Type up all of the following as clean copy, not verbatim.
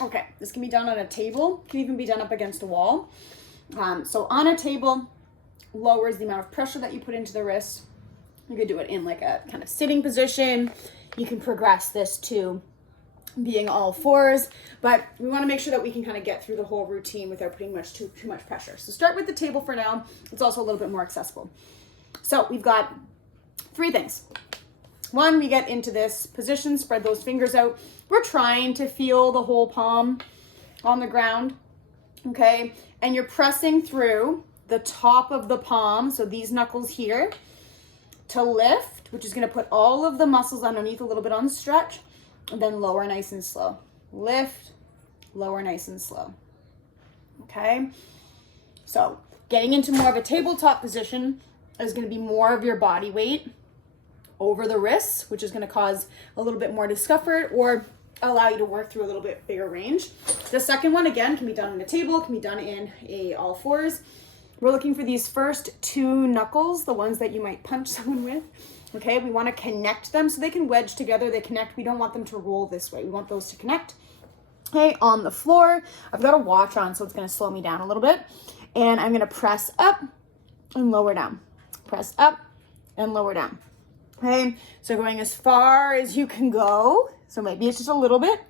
Okay, this can be done on a table, can even be done up against a wall. So on a table, lowers the amount of pressure that you put into the wrist. You could do it in like a kind of sitting position. You can progress this to being all fours, but we want to make sure that we can kind of get through the whole routine without putting too much pressure. So start with the table for now. It's also a little bit more accessible. So we've got 3 things. 1, we get into this position, spread those fingers out. We're trying to feel the whole palm on the ground, okay? And you're pressing through the top of the palm, so these knuckles here, to lift, which is gonna put all of the muscles underneath a little bit on stretch, and then lower nice and slow. Lift, lower nice and slow, okay? So getting into more of a tabletop position is gonna be more of your body weight over the wrists, which is gonna cause a little bit more discomfort or allow you to work through a little bit bigger range. The second one, again, can be done on a table, can be done in all fours. We're looking for these first 2 knuckles, the ones that you might punch someone with. Okay, we want to connect them so they can wedge together, they connect. We don't want them to roll this way. We want those to connect. Okay, on the floor, I've got a watch on, so it's going to slow me down a little bit. And I'm going to press up and lower down. Press up and lower down. Okay, so going as far as you can go. So maybe it's just a little bit.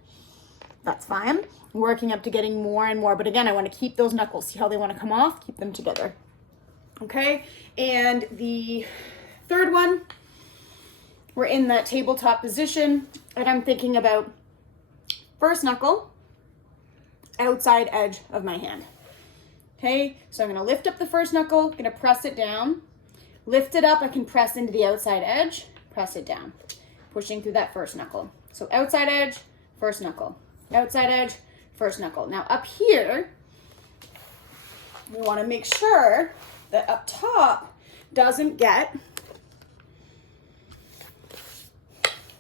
That's fine. Working up to getting more and more. But again, I want to keep those knuckles. See how they want to come off? Keep them together. Okay, and the third one, we're in that tabletop position, and I'm thinking about first knuckle, outside edge of my hand. Okay, so I'm gonna lift up the first knuckle, gonna press it down, lift it up, I can press into the outside edge, press it down, pushing through that first knuckle. So outside edge, first knuckle, outside edge, first knuckle. Now up here, we wanna make sure that up top doesn't get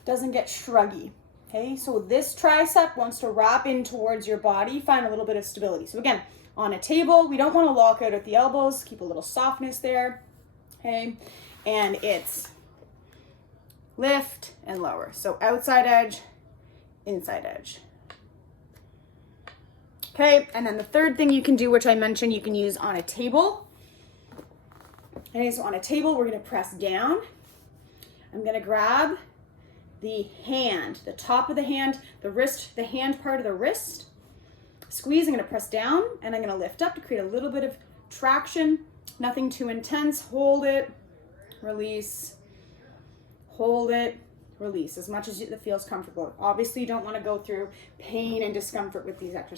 shruggy. Okay, so this tricep wants to wrap in towards your body, find a little bit of stability. So again, on a table, we don't want to lock out at the elbows, keep a little softness there. Okay, and it's lift and lower. So outside edge, inside edge. Okay, and then the third thing you can do, which I mentioned you can use on a table. Okay, so on a table, we're gonna press down. I'm gonna grab the hand, the top of the hand, the wrist, the hand part of the wrist. Squeeze, I'm gonna press down, and I'm gonna lift up to create a little bit of traction. Nothing too intense. Hold it, release, hold it, release, as much as it feels comfortable. Obviously, you don't wanna go through pain and discomfort with these exercises.